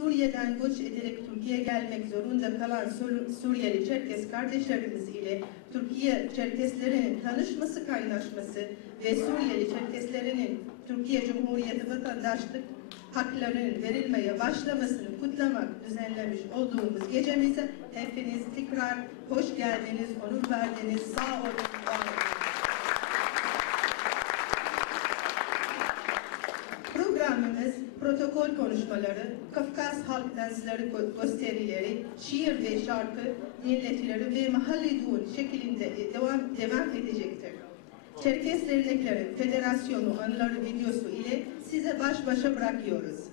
Suriye'den göç ederek Türkiye'ye gelmek zorunda kalan Suriyeli Çerkes kardeşlerimiz ile Türkiye Çerkeslerinin tanışması, kaynaşması ve Suriyeli Çerkeslerinin Türkiye Cumhuriyeti vatandaşlık haklarının verilmeye başlamasını kutlamak düzenlemiş olduğumuz gecemize hepiniz tekrar hoş geldiniz, onur verdiniz, sağ olun, var olun. Programımız protokol konuşmaları, Kafkas halk dansları gösterileri, şiir ve şarkı dinletileri ve mahalle düğün şeklinde devam edecektir. Çerkes Dernekleri Federasyonu anıları videosu ile size baş başa bırakıyoruz.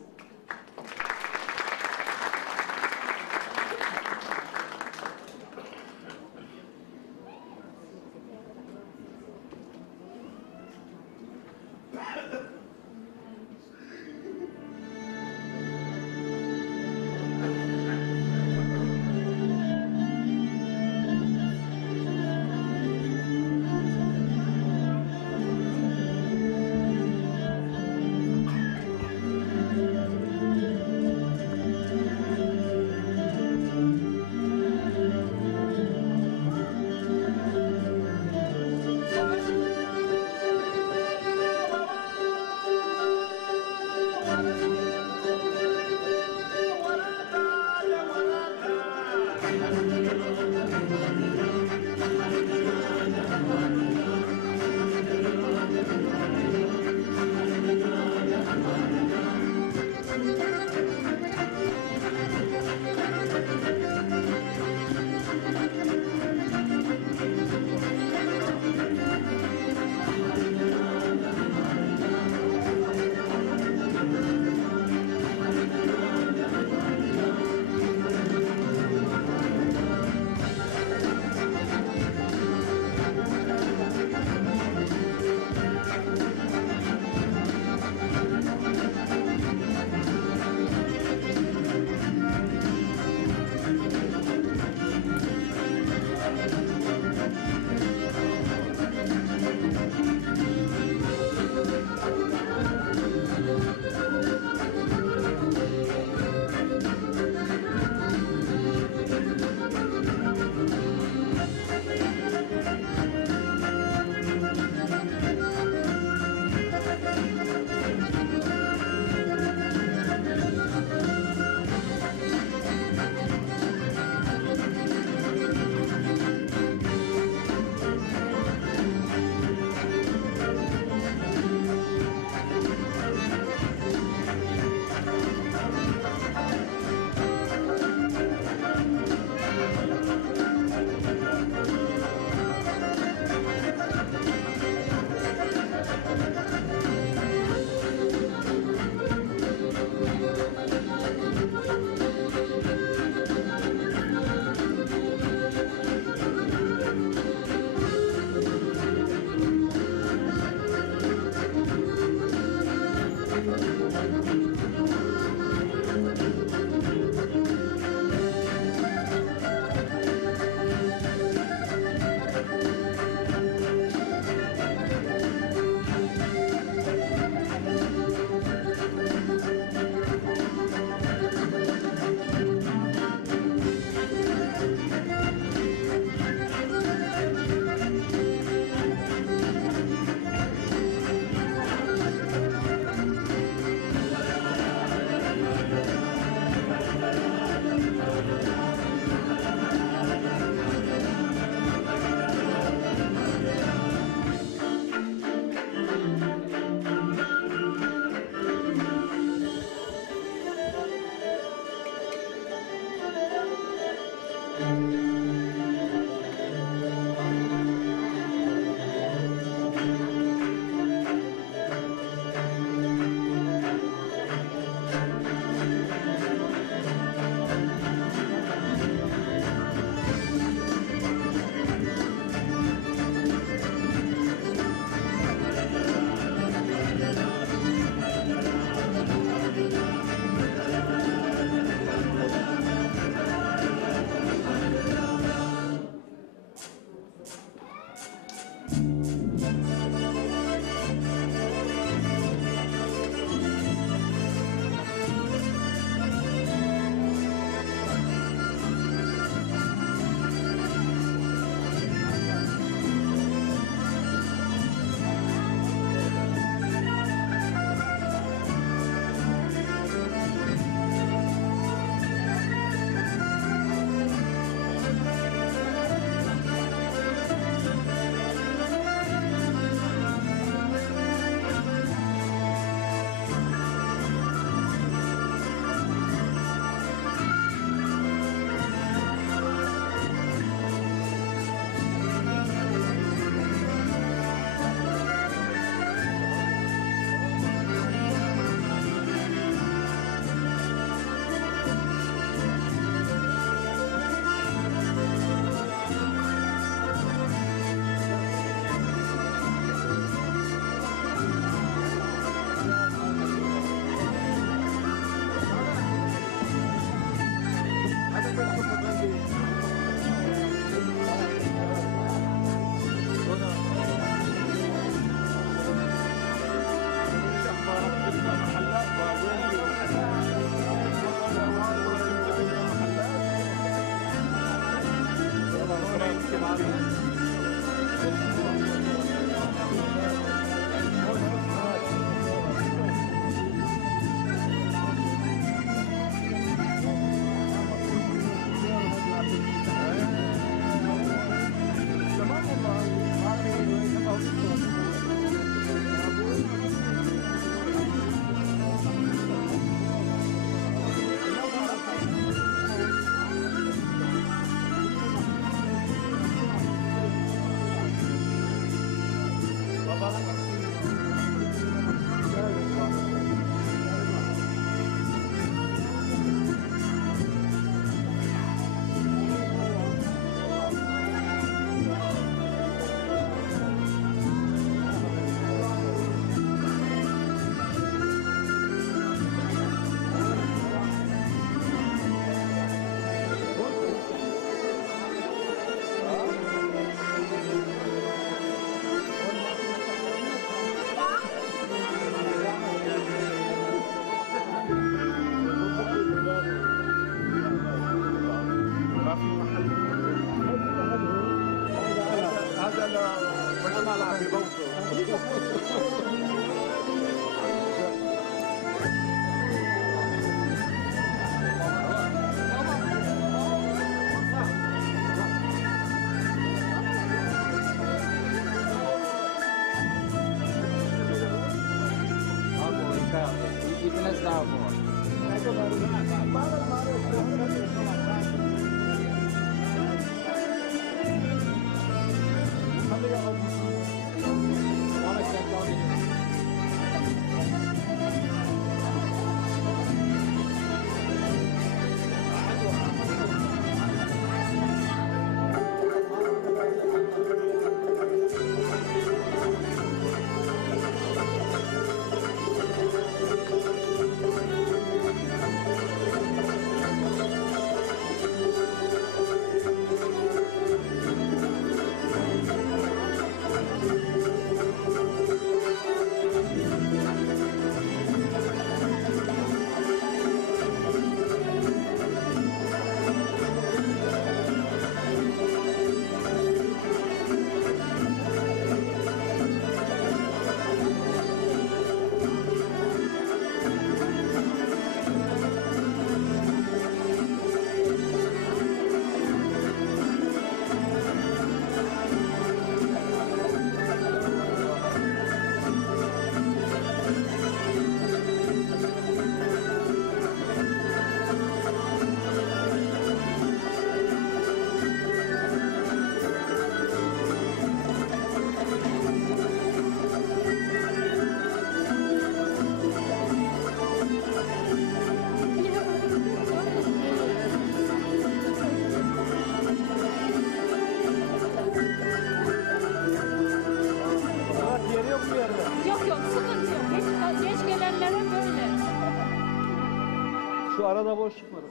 Şu arada boşluk var.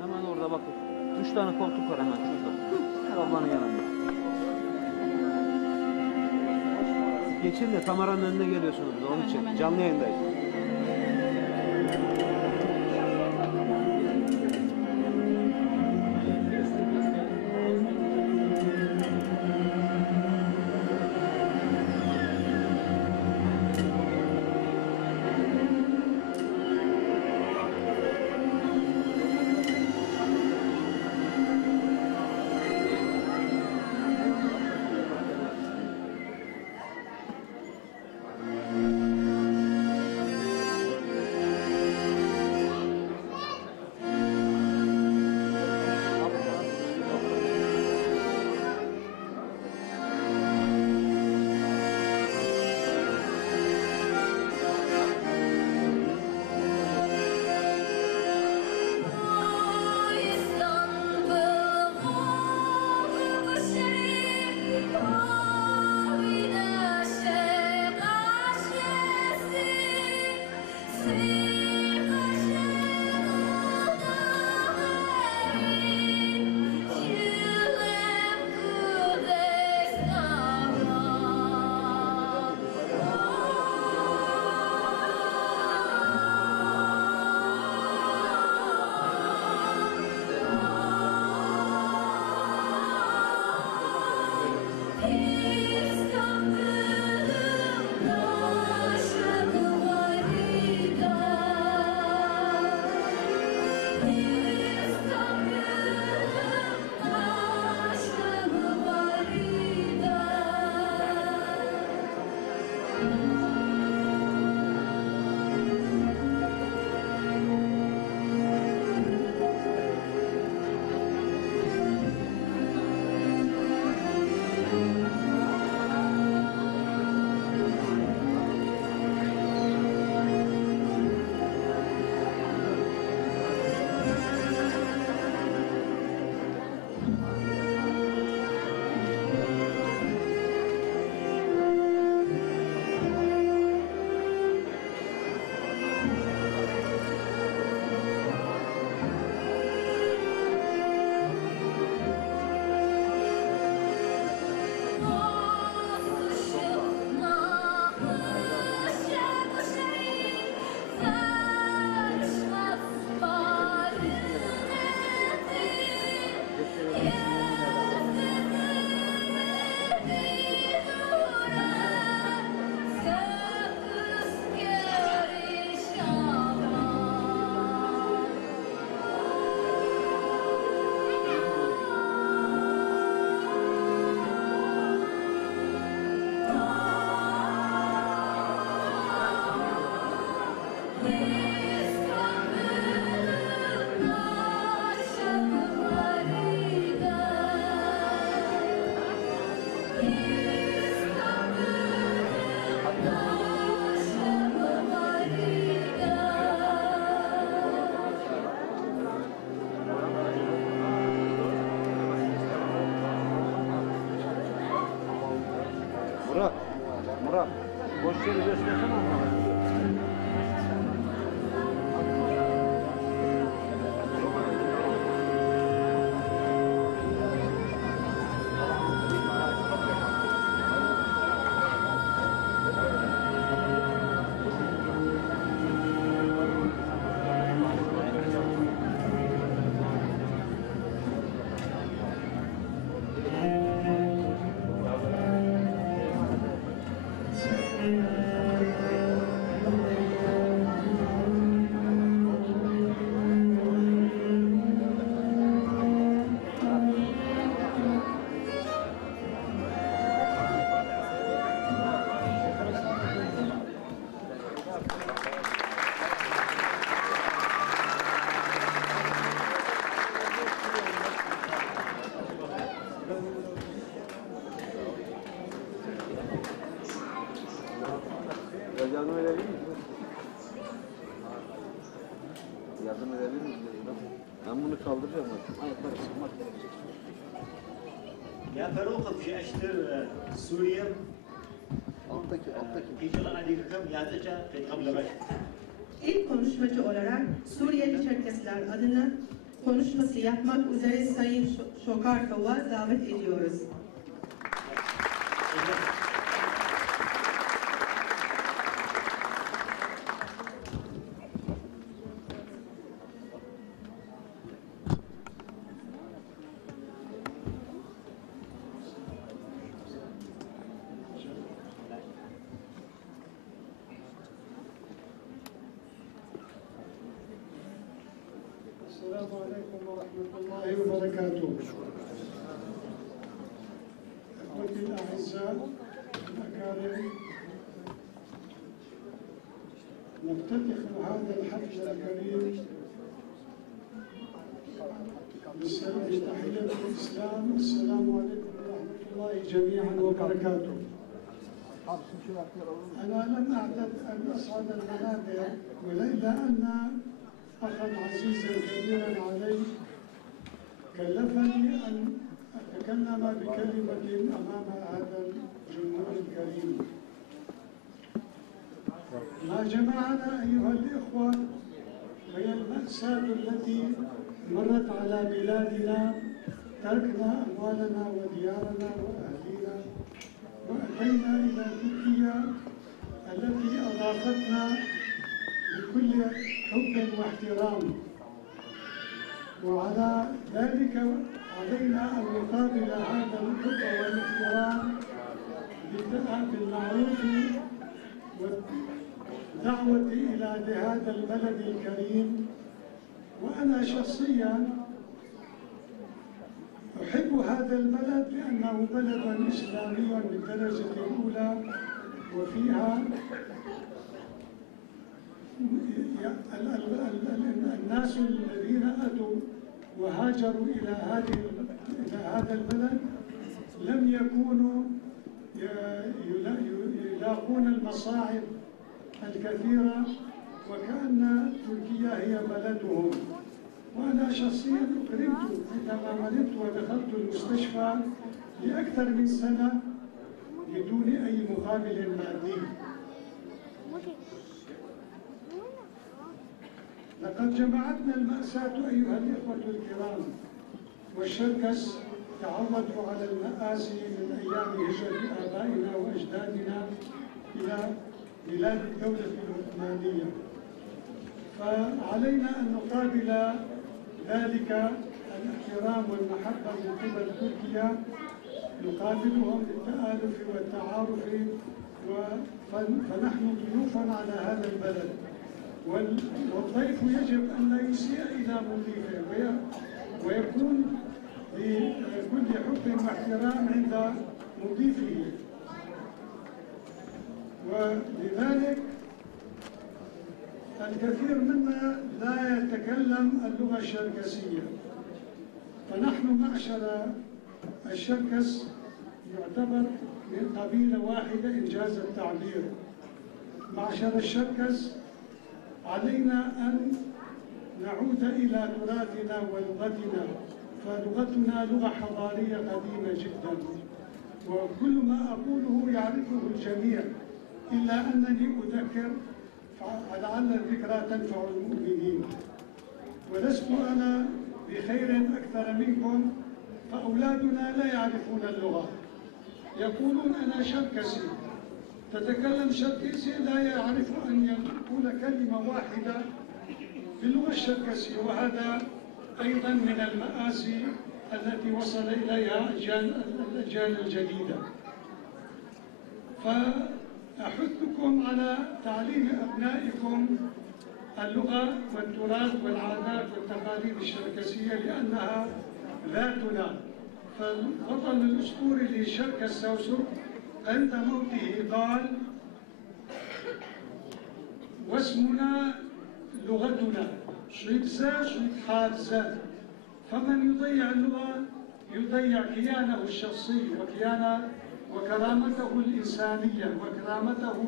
Hemen orada bakın. 3 tane koltuk var hemen şurada. Her ablanın yanında. Geçin de kameranın önüne geliyorsunuz. Onun için canlı yayındayız. İstanbul'um aşık var. Yardım edebilir miyiz? Yardım edebilir miyiz? Ben bunu kaldıracağım. Ayakları sıkmak gerekecek. يا فاروق في اشتر سوريا Alttaki. في جرعه لكم يا تجا في قبل غش İlk konuşmacı olarak Suriyeli Çerkesler adına konuşması yapmak üzere Sayın Şokarkov'a davet ediyoruz. السلام عليكم ورحمة الله وبركاته. أخوتي الأعزاء الأكارم، نفتتح هذا الحفل الكريم بتحية الإسلام. السلام عليكم ورحمة الله جميعا وبركاته. أنا لم أعتد أن أصعد المنابر، ولولا أن أخا عزيزا كبيرا علي كلفني أن أتكلم بكلمة أمام هذا الجمهور الكريم. ما جمعنا أيها الإخوة هي المأساة التي مرت على بلادنا. تركنا أموالنا وديارنا وأهلينا وأتينا إلى تركيا التي أضافتنا بكل حب واحترام، وعلى ذلك علينا أن نقابل هذا الحب والاحترام بالمعروف والدعوة إلى هذا البلد الكريم. وأنا شخصيا أحب هذا البلد لأنه بلد إسلامي بالدرجة الأولى، وفيها الناس الذين أتوا وهاجروا إلى هذا البلد لم يكونوا يلاقون المصاعب الكثيرة، وكأن تركيا هي بلدهم. وأنا شخصيا أكرمت عندما مرضت ودخلت المستشفى لأكثر من سنة بدون أي مقابل مادي. لقد جمعتنا المأساة أيها الإخوة الكرام، والشركس تعودوا على المآسي من أيام هجرة آبائنا وأجدادنا إلى بلاد الدولة العثمانية، فعلينا أن نقابل ذلك الاحترام والمحبة من قبل تركيا، نقابلهم بالتآلف والتعارف، فنحن ضيوفا على هذا البلد، والضيف يجب أن لا يسيء إلى مضيفه ويكون بكل حب واحترام عند مضيفه. ولذلك الكثير منا لا يتكلم اللغة الشركسية، فنحن معشر الشركس يعتبر من قبيلة واحدة إنجاز التعبير. معشر الشركس علينا أن نعود إلى تراثنا ولغتنا، فلغتنا لغة حضارية قديمة جدا، وكل ما أقوله يعرفه الجميع، إلا أنني أذكر لعل الذكرى تنفع المؤمنين. ولست أنا بخير أكثر منكم، فأولادنا لا يعرفون اللغة، يقولون أنا شركسي، تتكلم شركسي لا يعرف أن يقول كلمة واحدة باللغة الشركسية، وهذا أيضا من المآسي التي وصل إليها الأجيال الجديدة. فأحثكم على تعليم أبنائكم اللغة والتراث والعادات والتقاليد الشركسية لأنها ذاتنا. فالبطل الأسطوري لشركس سوسك عند موته قال: واسمنا لغتنا، شريكسا شريك حارزا. فمن يضيع اللغة يضيع كيانه الشخصي وكرامته الإنسانية وكرامته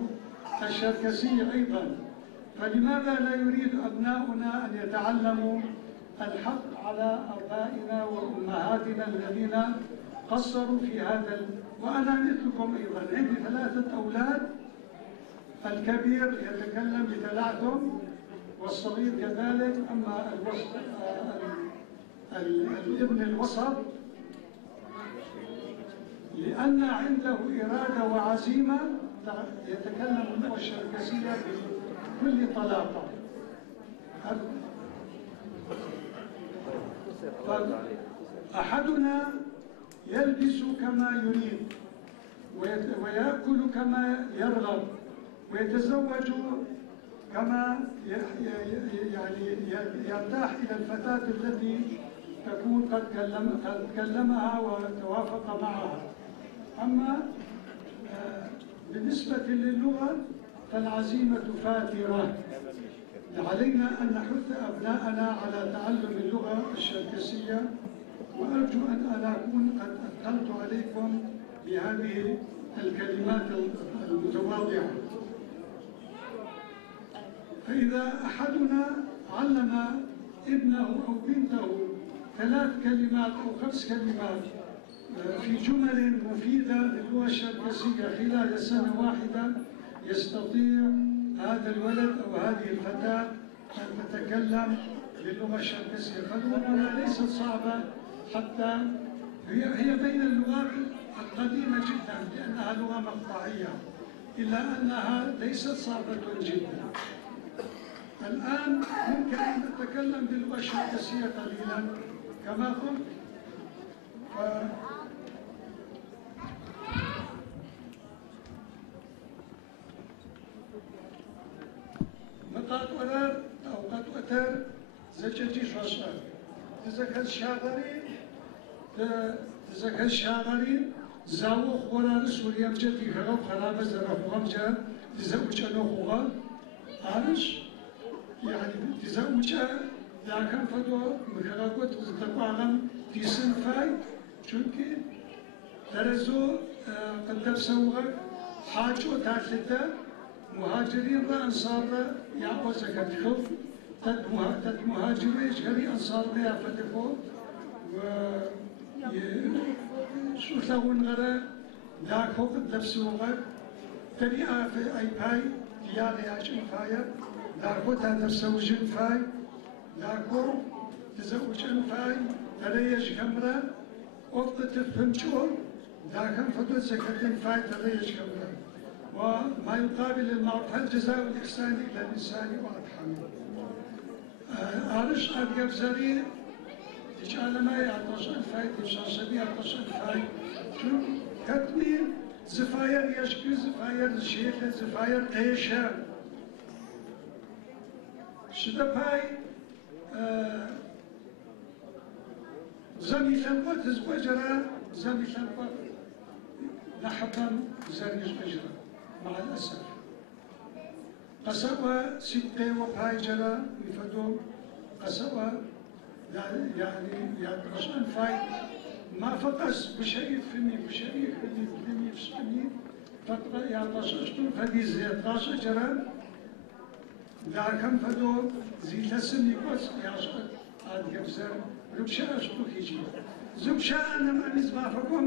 الشركسية أيضا. فلماذا لا يريد أبناؤنا أن يتعلموا الحق على آبائنا وأمهاتنا الذين قصروا في هذا وأنا مثلكم أيضا عندي 3 أولاد، الكبير يتكلم بتلعثم والصغير كذلك، أما الابن الوسط لأن عنده إرادة وعزيمة يتكلم اللغة الشركسية بكل طلاقة. أحدنا يلبس كما يريد ويأكل كما يرغب ويتزوج كما يعني يرتاح إلى الفتاة التي تكون قد كلمها وتوافق معها. أما بالنسبة للغة فالعزيمة فاترة. علينا أن نحث أبناءنا على تعلم اللغة الشركسية، وأرجو أن أنا أكون قد أثقلت عليكم بهذه الكلمات المتواضعة. فإذا أحدنا علم ابنه أو بنته 3 كلمات أو 5 كلمات في جمل مفيدة للغة الشركسية خلال سنة واحدة، يستطيع هذا الولد أو هذه الفتاة أن تتكلم باللغة الشركسية. فاللغة ليست صعبة، حتى هي بين اللغات القديمة جدا لأنها لغة مقطعية، إلا أنها ليست صعبة جدا. الآن ممكن أن نتكلم باللغة الشركسية قليلا كما قلت. نقاط ولار أو قد أتر زجاجي شوشار تزكى الشاغري زاو خوران سوريا بجدي خراب خراب زرافهم جا تزوج أنا خوها عارش يعني تزوج لكن فدو مخرجات تقوم تيسن فاي çünkü ترزو قد تسوق حاجو تاثته مهاجرين وأنصار يعقو زكاة خوف تد مهاجرين جري أنصار يا فتفو و شو ثون غرا داكو قد تسوق تري في أي باي ديالي عشان فايا داكو تسوجن فاي داكو تزوجن فاي تريش كمرة وقت تفهم شو داكم فتوى زكاة فاي تريش كمرة. وما يقابل الموت هل جزاء الإحسان إلى الإنسان وأرحمه. أرش أبقى بزري إجعل ما يعطش الفاي تشاشبي يعطش الفاي شو كتمي زفاير يشكي زفاير الشيخ زفاير قيشة شدباي زمي ثنبت زوجرا زمي ثنبت نحبا زري زوجرا مع الأسف. قصوى سبقي وبهاي جرى يفدو قصوى يعني يعطشان فاي ما فقس بشيء فمي بشيء فمي فمي فقط يعطشان فدي زيادة جرى لكن فدو زي تسمي قص يعشق عاد جبزر ربشة أشتو هيجي زبشة أنا ما نسمع فكم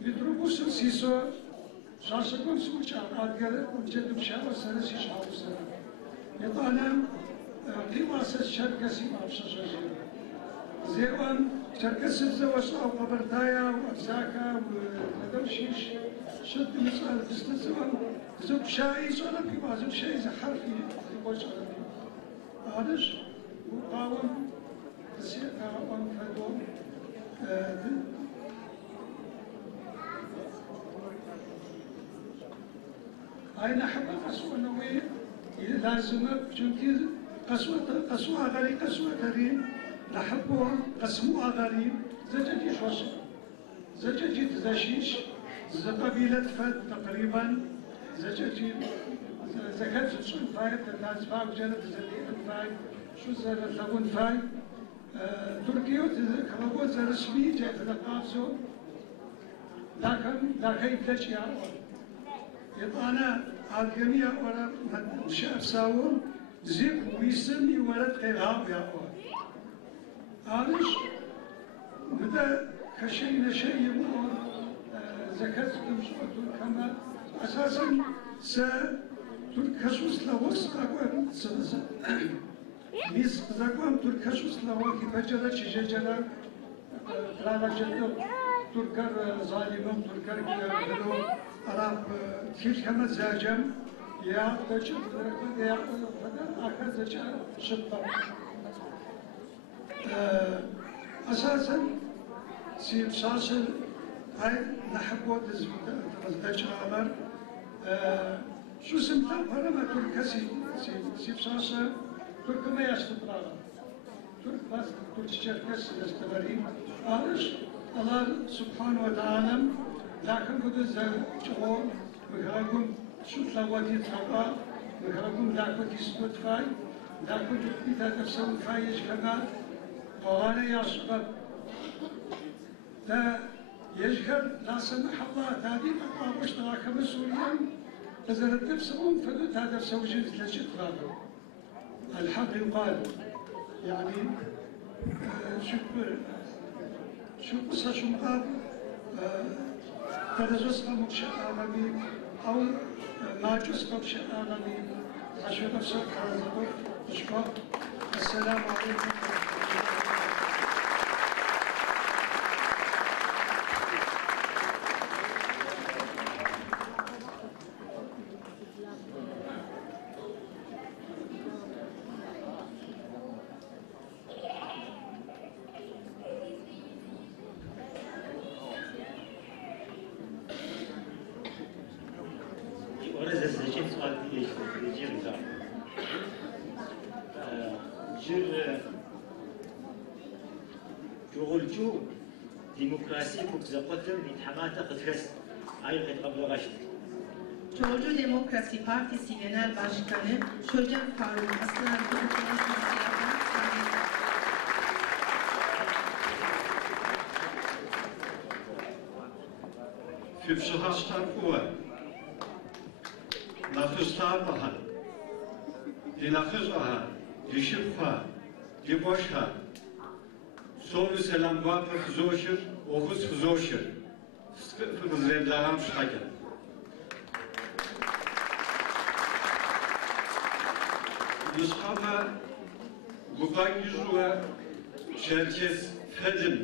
يضربوا سيسو شاشكم سوتش عاد جد بشة وسنسي شاوس يطالع قواسة شركسي ما بشاشة زيوان شركسي زوج أو قبرتايا وأبزاكا ودوشيش شد مسألة تستزوان زب شاي صار قوا زب شاي زحرفي يقولش عادش وقاوم تسيقا وانفدو أين حب قسوة نوي لازم چونكي قسوة غري قسوة غري نحبه قسموها غري زجاجي شوش زجاجي تزاشيش قبيلة فد تقريبا زجاجي زكاة شون فاي تناس فاي وجنة زليل فاي شو زر ثقون فاي تركيا كمبوت رسمي جاي تلقافزو لكن لا خيب ليش يا يطانا الجميع ولا شاف ساون زيب ويسمي ولد قيراب يا أول عارش بدا كشيء نشيء يقول زكاة تمشط كما أساسا تركشوس لوس أقوم سنسا ميز أقوم تركشوس لوس كبجرة شجرة لا جدو تركر ظالمهم تركر كلو أراب كيف كما زاجم يا تجد يا آخر زجا شطة أساسا سيب ساسل هاي نحبو تزدج عمر شو سمتا فرما تركسي سيب ساسل ترك ما يستطرارا ترك بس ترك شركس يستمرين عارش الله سبحانه وتعالى لكن قد زوجه مهرقون شو تلاواتي تلقى مهرقون لكن تسبوتفاي لكن تثبيتها تفسون فايش كمان وغانا يا شباب دا يجهر لا سمح الله تاديب أقوى اشتراك مسؤولين تزرد نفسهم فدوت هذا سوجين ثلاثة ترابه الحق يقال يعني شو قصة شو مقاب تدرس قام بشيء عالمي أو ما جزء بشيء عالمي عشان نفسك هذا أشكر السلام عليكم. جوغلجو ديمقراطي كوكزاقوتر بيتحماتا قدرس أي قد قبل غشت Çoğulcu Demokrasi Partisi Genel Başkanı Şocan Faruk Aslan في بشهاشتار قوة نخشتار بها دي نخشها دي شبها دي بوشها سوم سلام باب فزوشر وخص فزوشر فزرين لغام شحاكا نسخابا قباق يجوا شركز فدن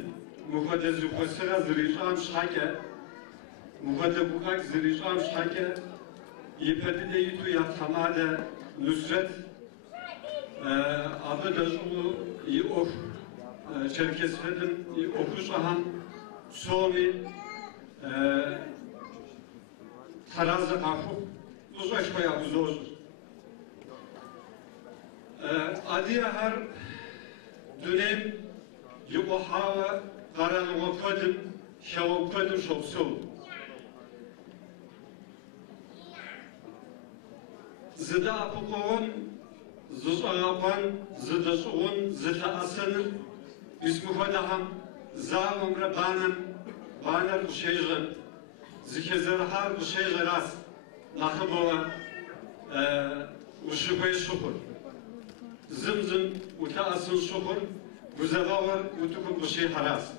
مخدز وخسرة زريشام شحاكا مخدز قباق زريشام شحاكا يبدأ يتو يتحمل نصرت أبدا جلو يوف Çerkes Fedin okuşahan Somi Tarazı Kafu uzlaşmaya uzor. Adiye her dönem yuva hava karanlığı kadın şavu kadın şoksu. Zıda apukon zızayapan zıdasıon zıda asınır İsmuhadaham zavumra banar kuşeyjan zikezerhar kuşeyjaras nakıbova uşukoy şukur zımzım uta asın şukur güzevavar utukun kuşey haras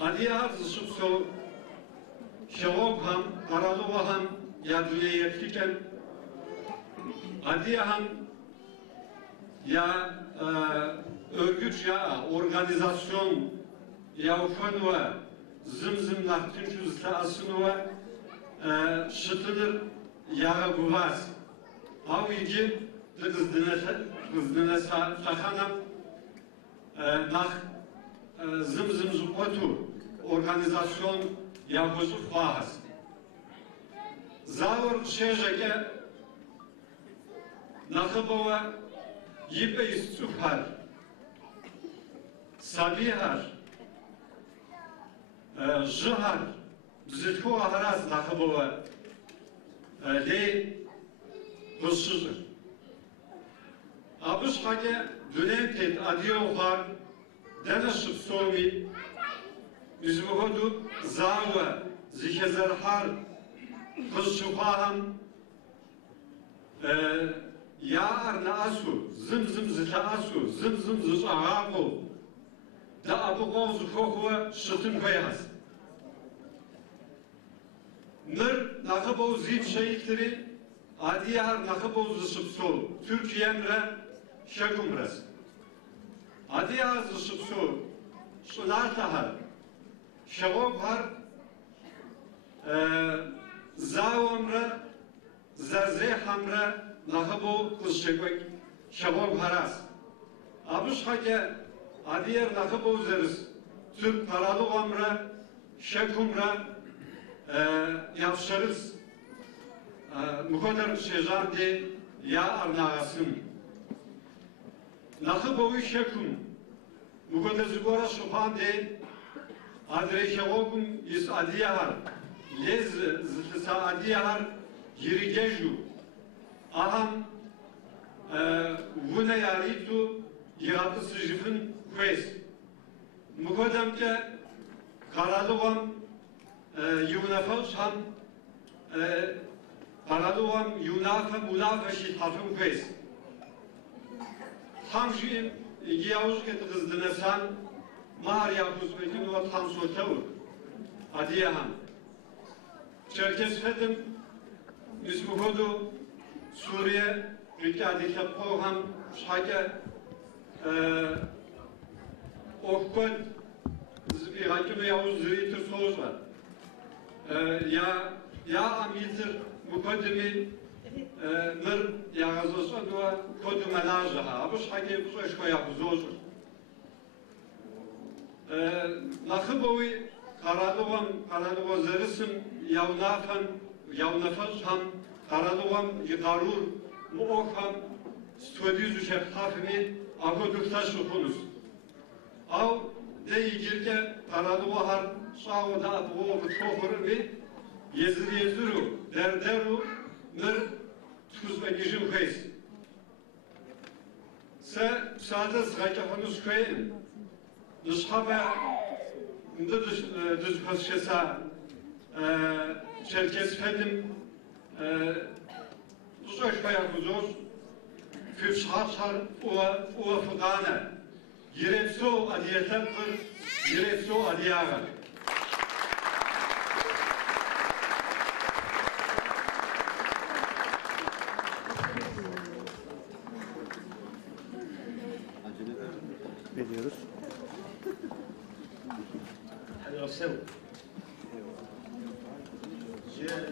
adiyar zışıpso şavobham karalovaham yadüye yetkiken adiyaham ya örgüt ya organizasyon ya ufanva zımzım naktin çözüle asınva şıtılır ya guvaz av ilgi kızdığına sahanam nak zımzım zupatu organizasyon ya huzuf vahaz zavur şeşeke nakıbova yipe istufar sabihar jihar bzitku aharaz nakıbova le hızsızır abış hake dönemtet adiyoğar deneşip somi üzmuhudu zava zihezerhar kız şufahem ya arna asu zım zım zıta asu zım zım zıta ağabey da abu qoz kokwa şıtın koyaz nır nakıbo zip şehitleri adiyar nakıbo zışıpsu Türkiye'mre şekumres adiyar zışıpsu sunar tahar şevok har zavamre zerze hamre nakıbo kızşekwek şevok haras abış hake adiyar nakıbo zeriz Türk paralı amre şekumre yapşarız bu kadar şeyler de ya arnağasın nakıbo şekum bu kadar zigora şupan de adreşevokum is adiyar lez zıtısa adiyar yirigeju aham vune yaritu yaratı sıcıfın kwes bu kadar ki karalıvam yunafas ham karalıvam munafa şitafın kwes ham jim yavuz ket kızdınasan mahar yapuz mekin o tam sotavur adiyaham Çerkes fedim ismuhodu Suriye rikadi tapaham şake okkod zbirakim yavuz zritir sozva ya amitir mukaddimi nır yağızısa dua kodu menajaha abu şake kusuşko yapuzozur nakıbovi karalıvan zerisim yawnafas ham karalıvan yıkarur muok ham stüdüzü şeftafimi agoduktaş şukunuz av deyi girke karalıva har sağoda abuo vıtkohuru ve yeziru derderu nır tuz ve gijim kayız se sade zgaykafanus kayın nışhabe düz hasşesa Çerkes fedim Uzoş bayak uzoş Füfs hatsar uva fıgane Girepso adiyetem kır Girepso adiyaga Ediyoruz. Sev.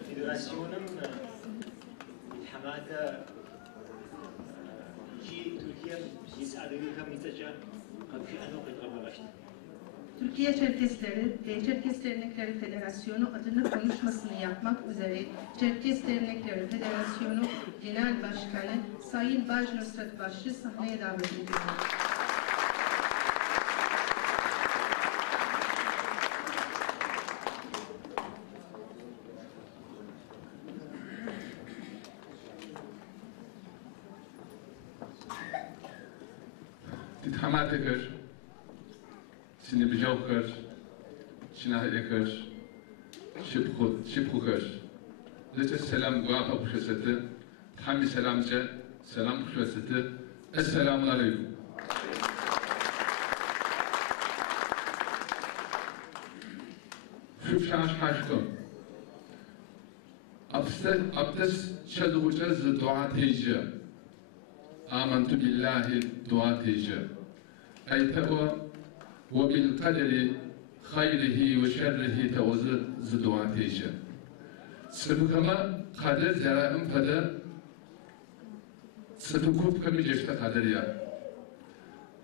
Federasyonum hamata Türkiye yis'adırıka mitaca kafi anokit amalaştı. Türkiye Çerkes Dernekleri Federasyonu adına konuşmasını yapmak üzere Çerkes Dernekleri Federasyonu Genel Başkanı Sayın Baj Nusret Başçı sahneye davet ediyor. Hamate kır, seni bijav kır, şinahide kır, şipku kır. Lütfen selam guapa kuşasıtı, hami selamca, selam kuşasıtı, esselamun aleyküm. Şüpşaş haşkım. Abdest şaduğuca zı dua teyce. Amantu billahi dua teyce. Ayte'o ve bil kaderi hayrihi ve şerrihi teozu zıdua teyce. Sıfıkama kader zeraim pada sıfıkup kami ceşte kader ya.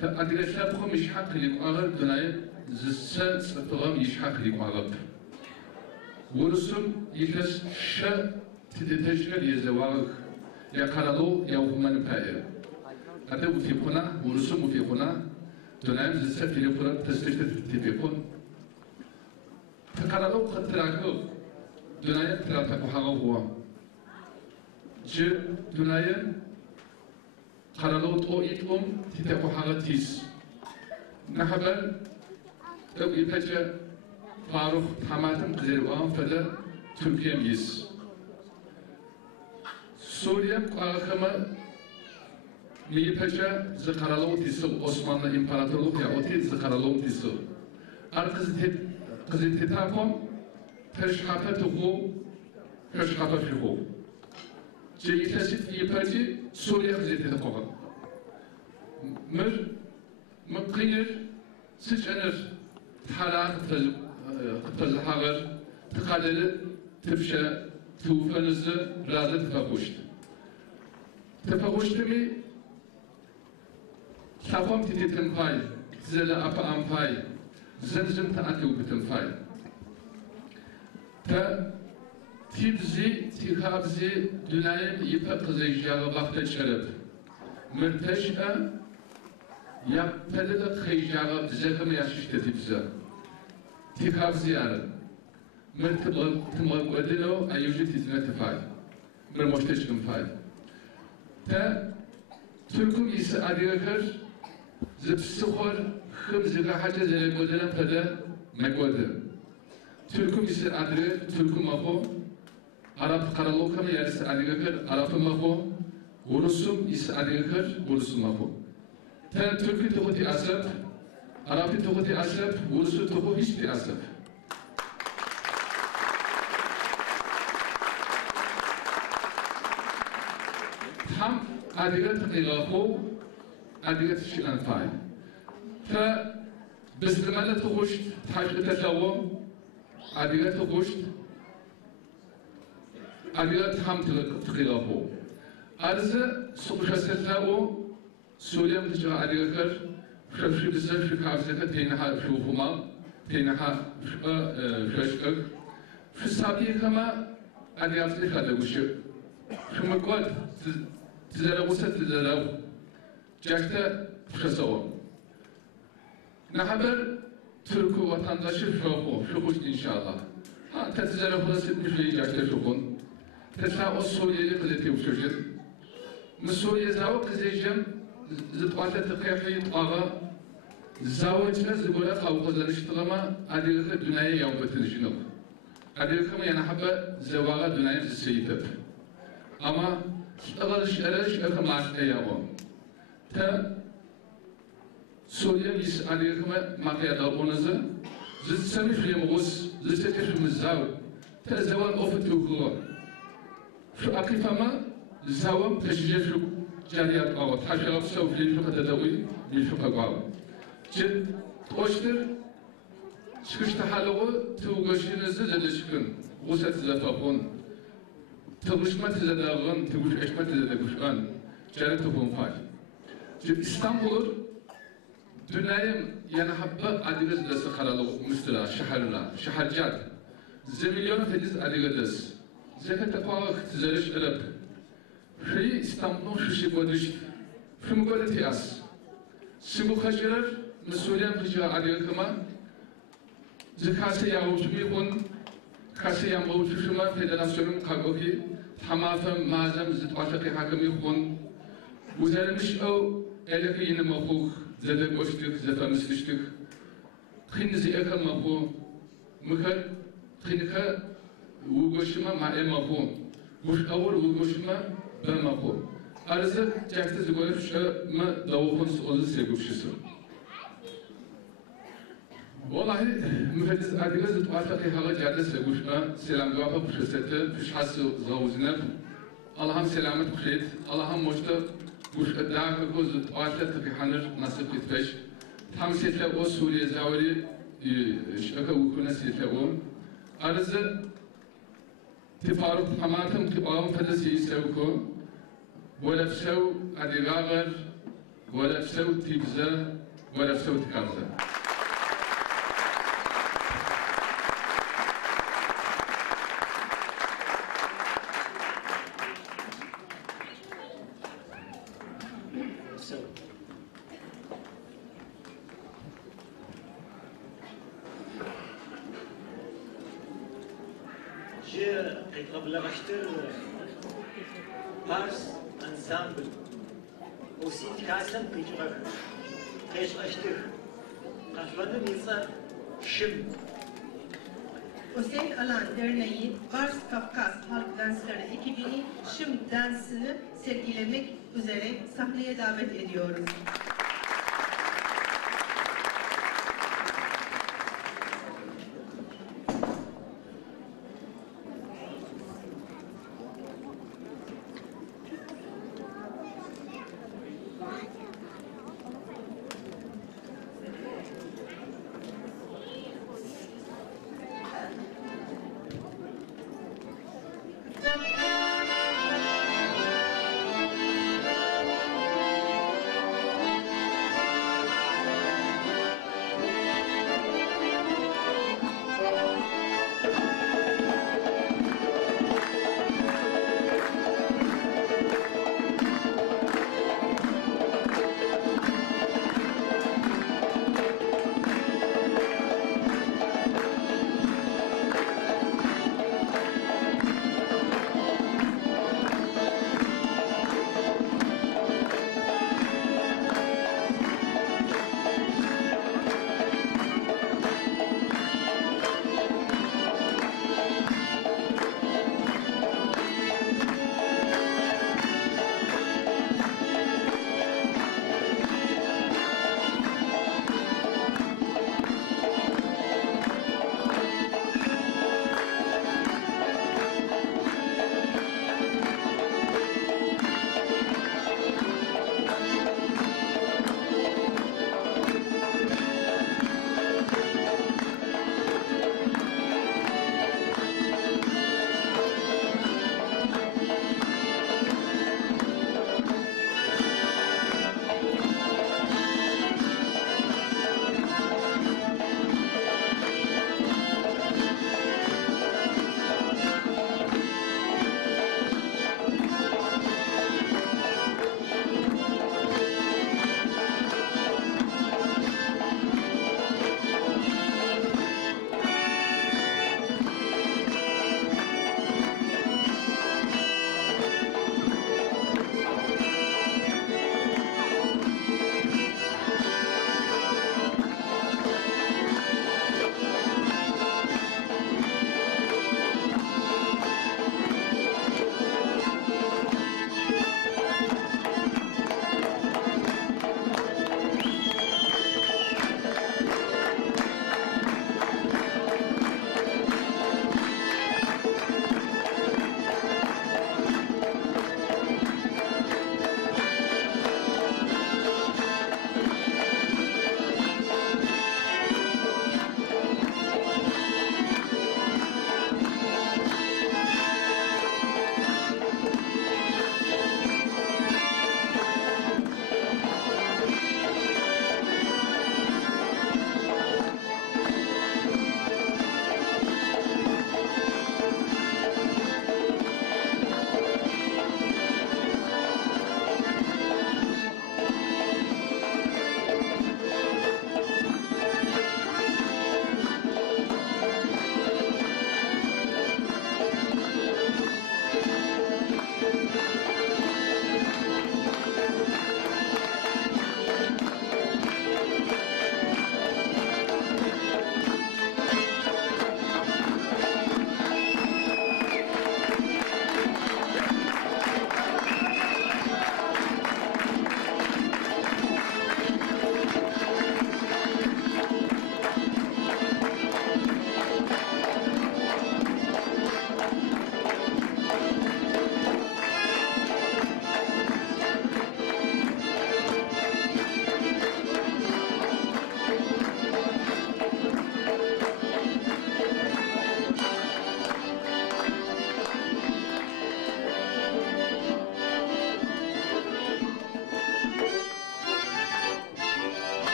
Ta adresler bu mişhak lik ağır dönayı zıssa sıfıkam işhak lik ağır. Vurusum yıkız şa tideteşler yezevağık ya karalu ya humanı payı. Hatta bu fikuna, vurusum bu fikuna dönem zıssa filipura testişte tipikun. Takaralu kıttırakı dönaya tırata kuhağı huwa. Cı dönaya karalu to itum tite kuhağı tis. Nahaber ev ipece Faruk Hamat'ın kızarıvan feda Türkiye'm yiz. Suriye kuakama Miyipaca zıkaralım tisi Osmanlı İmparatorluk ya oti zıkaralım tisi. Ar kızı tetakom peşhapa tuhu peşhapa fihu. Ceyitlesit yipacı Suriye kızı tetakom. Mıkıyır sıçanır tharak kıtazhagar tıkaları tıpşa tufanızı razı tıpakuştu. Tıpakuştu mi Şafam tititim pay, zele apa ampay, zimzim taatı ubitim pay. Ta tibzi, tihabzi, dünayim yipa kızıcıyağı vakta çarıp. Mürteş'a, yappedelik xeycağı bizekimi yaşıştı tibza. Tihabzi yarı. Mürtibğım ödilo, ayyucu titine tifay. Mürmoşteşkim pay. Ta Türk'üm ise adiyakır, zıpsıkhor khım zıgahaca zelegodenem pede megode. Türk'üm ise adiyakır, Türk'üm aho, Arap karalokam yarısı adiyakır, Arap'ım aho, Urusum ise adiyakır, Urusum aho. Ten Türk'ü tohuti asap, Arap'ı tohuti asap, Urus'u tohu hiçbir asap. Tam adiyakır tıkıgaho, adiyat şi'an fay. Ta bizlimana tuğuşt, taşqı tatawo, adiyat tuğuşt, adiyat ham tıqıgaho. Arzı suqşasatlawo, Suriyem tıçığa adiyakır, şafşı bize şu kavzete teynaha şuhuma, teynaha şaşqık. Şu sabiye kama adiyatlı kadaguşu. Şu mıkvat, tizaragusa tizaragu. Cakta kuşasavun. Ne haber Türk'ü vatandaşı şu kuş inşallah. Ha tetizara hurası etmiş ve cakta şokun. Tetsa o Suriyeli kızeti uçuşur. Suriye zavu kızıyacağım. Zıtbata tıkıyafayı ağa. Zavacına zıbıra kavu kazanıştığıma adiyakı dünyaya yavbatını jinok. Adiyakımı yana haba zavağa dünyaya zısıyıtıp. Ama ağalış aralış akı maaşta yavun. Ta Suriye is adiyakıma makiyada onazı zıtsami fiyamuz zıtsatışımız zav ta zavan ofit yukuğa şu akifama zavam taşıca şu cariyat ağa taşağıp savfili şu katadawi bir şu kagav cid hoştur çıkışta halığı tuğuşunuzı zedişkın gusat zatafun tığışma tizadağın tığış eşma tizadağışan cariyat tufun fay İstanbul'un dünyayım yani habba adigazı karalı müstila şaharına şaharcat zemilyon fediz adigazı zekat taqaq tizarish arab şey İstanbul'un şu şibodiş şu mugalati as sibu khajirar mesuliyem khajira adigakama zekası yavuşmuyun kası yamavuşuşuma federasyonun kagoki tamafım mazam zitwataki hakimiyun Uzarmış o elaki yine mahuk zede koştuk zefa mismiştik. Khinzi eka mahu mukar khinka ugoşuma ma'e mahu muş awur ugoşuma ben mahu. Arzı çaktı zigolef şu ma davukun soğuzu segufşisu. Vallahi müfettiz adiga zitwataki haga cadde segufşma selam gafı püşesete püşhası zavuzine Allah'ım selamet kuşet Allah'ım moşta Buş dağ koz atlet ki hanır nasip etmiş. Tam setle o Suriye zavri şaka ukuna setle o. Arzı tifaruk hamatım tibağım fedesi sevko. Vela fsev adigagar, vela fsev tibza, vela fsev tikabza. أبلغشتر بارس أنسامبل وسيت كاسم تجرب كيش أشتر قشبنا نيصا شم Hüseyin Alan Derneği Bars Kafkas Halk Dansları ekibini Şım dansını sergilemek üzere sahneye davet ediyoruz.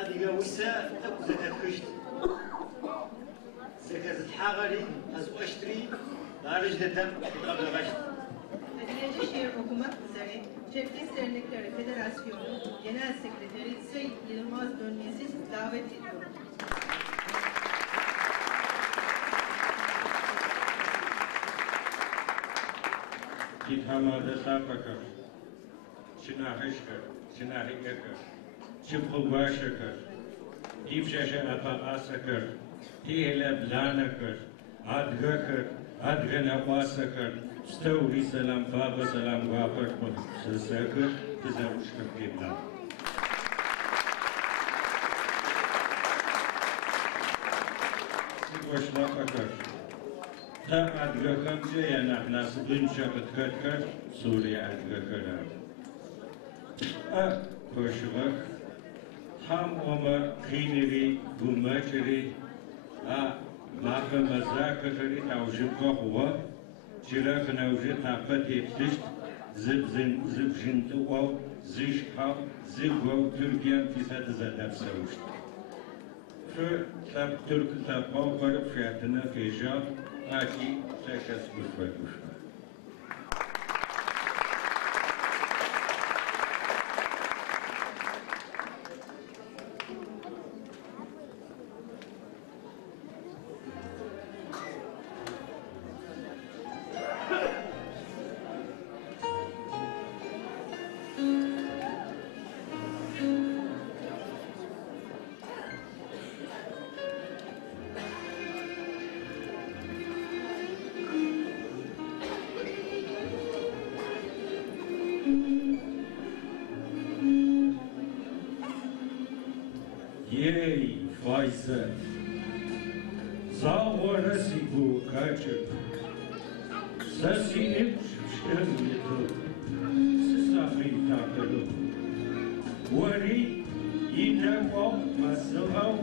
adiga wisa taku zakat kışt. Zakat hagari az uştri darij detem qablagasht. Şehir okumak üzere Çerkes Dernekleri Federasyonu Genel Sekreteri Sayın Yılmaz Dönmez'i davet ediyorum. Kithamada sapakar, Chinahishkar, Chinahikakar, Chiphuwashakar, Dipshasha Apapasakar, Tihela Blanakar, Adgakar, Adganapasakar, Stouri Salam Baba Salam Wapakar, Sasakar, Tizarushkar Kibla. Sigwashlapakar. Ta adgakam yana nasibin şakatkar Suriye adgakara. A koşmak ham oma khiniri gumachiri a maha mazakari tavjim kahwa çırak navjı takat etişt zibjinti o zişkam zibvav Türkiye'm fisat zadab savuşt. Für Türk tapau var fiyatına fiyat Aki sekas gufwa. Yei faize Zawara sigu kaçır Sasinip şişirmitu Sisafin takılı Wari İdevav masıvav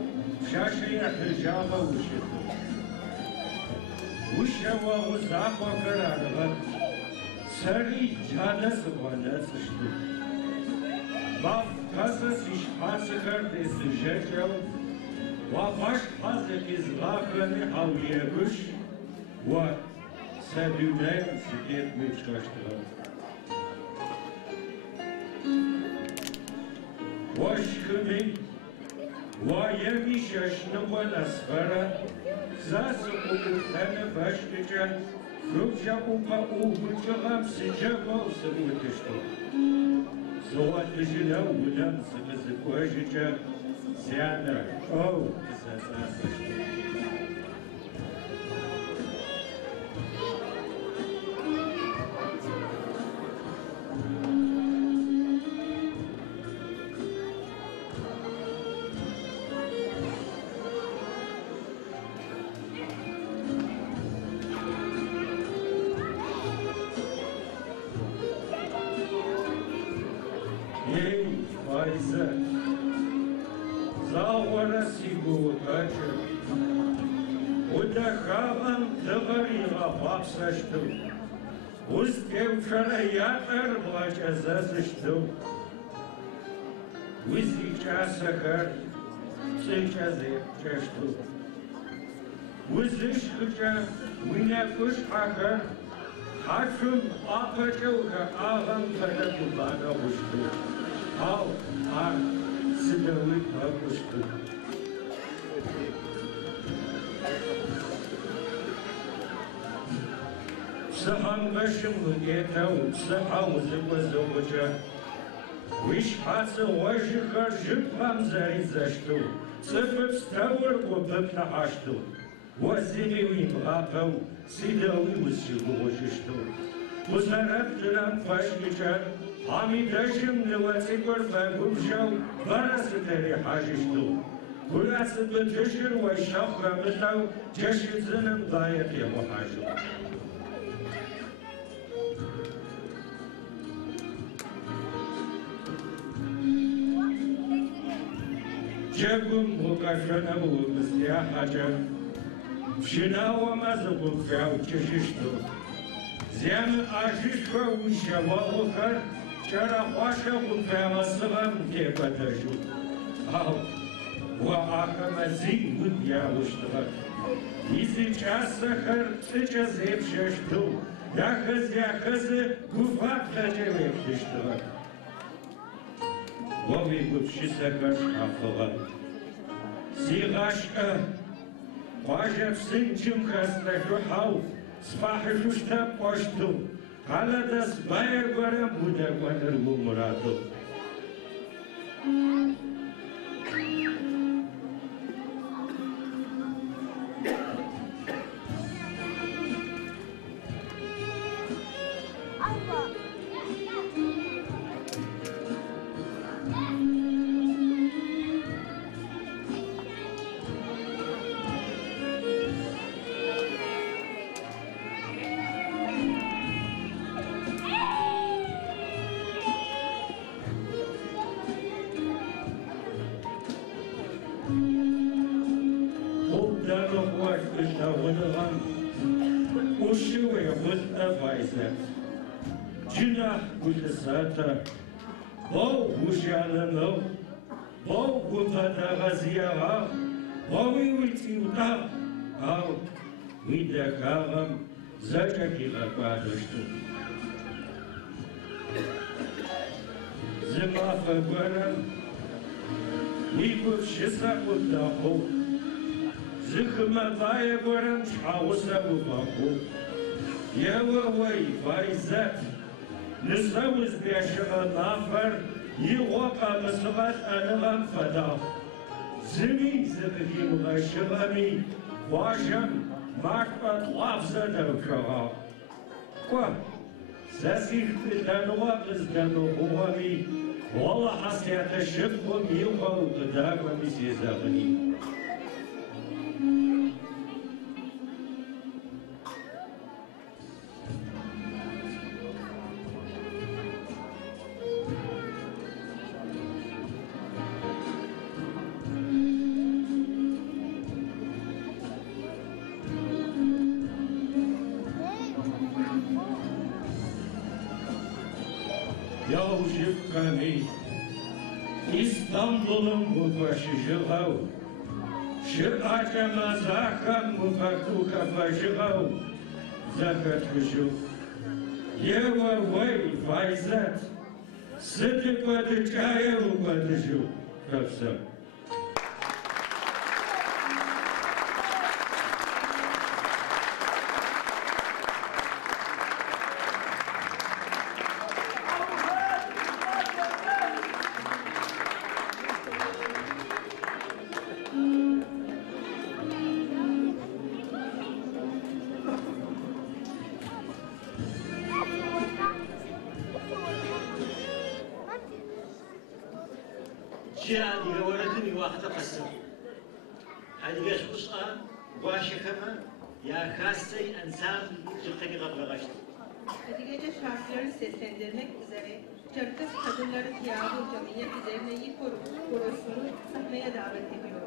Şaşaya hıcava uşitu Uşava uzakva kararva Sarı cadası bana sıçtı Baf kasas iş hasıkar desi şeçev Wa baş hazık izlakını havyeguş Wa sedüne siket müçkaştılar Wa şkımin Wa yemiş yaşnıva nasfara Zası ukutene başlıca Rupşa upa uhuçağım sıcava usımıtıştı Soğat dışına ulan sıkısı koşuca Siyadra, kısa saçtı. Ей, faize, zawara sigu kaçır, Udahavan tıgırığa baksaştım, Uz kevçara yatar başaza sıçtım, Uz iça sakar, sıçazı çeştüm, Uz ışkıca, Vina kuş hakar, Haşım apaçavga ağam kada kubana uçtu. Al, ar, sıdavi pakuştu. Sıhan başımı getav, sıhav zıvazıvıca. Viş hası vajıkar jıpam zarizashtu. Sıfıp stavur gubıp nahaştu. Vazilivim apav, sidavi usıvıvıcıştu. Uzarap duran başlıca, Hamidaşım nıvazıkor bagubşav, barası teri hajıştu. Burası bütüşür ve şafra bıtav, ceşizinin gayet yavu hajı. جاكم وقفنا ومستياحة شنا وما زبط فيها وتششتو زيان عشيشكا وشواوكا شرا خواشا وفيها الصغام كيف تشو أو وآخر مزيد وديا وشتغل يزي جاسخر تجازيب ششتو ياخذ قفات خجيب تشتغل ومي بشسكر حفظل سيغاشكا واجب سنجم خستشو حوف سفاحشو شتاب قشتو على دس باير ورم بودك ونرغو مرادو وشوي خذ أفايزة جناح كل ساعة بو وشالنو بو وفتا غزيها بوي ويتيوتا أو ويدا كاغم زكاكي غاقادشتو زما فقرم ويقول شسا قداخو زخمة باية قرم شحاوسة وباقو يوا وي فايزات نسوز بيشغل نافر يوقع مسغات أنغام فدا زمي زخي مغشغمي واشم مكبت وافزة دوشغا كوا زاسيخ دانوا قزدانو هوامي والله حسيات الشبكم يوقع وقداغم يسيزاغني Yavşıkkami, İstanbul'un bu başı jıgav, şıkâca mazâkam bu faktu kafa jıgav, zakat kuşu, yeva vay faizat, sıdı kadı çaya bu kadı şu, kapsam. شيء يقولون واحد قسم هذه بيش قصة واشة كمان يا خاصة إنسان تلتقي قبل غشت. Gece şarkıları seslendirmek üzere Çerkes Kadınları Tiyatro Cemiyeti Derneği Korosu'nu sahneye davet ediyorum.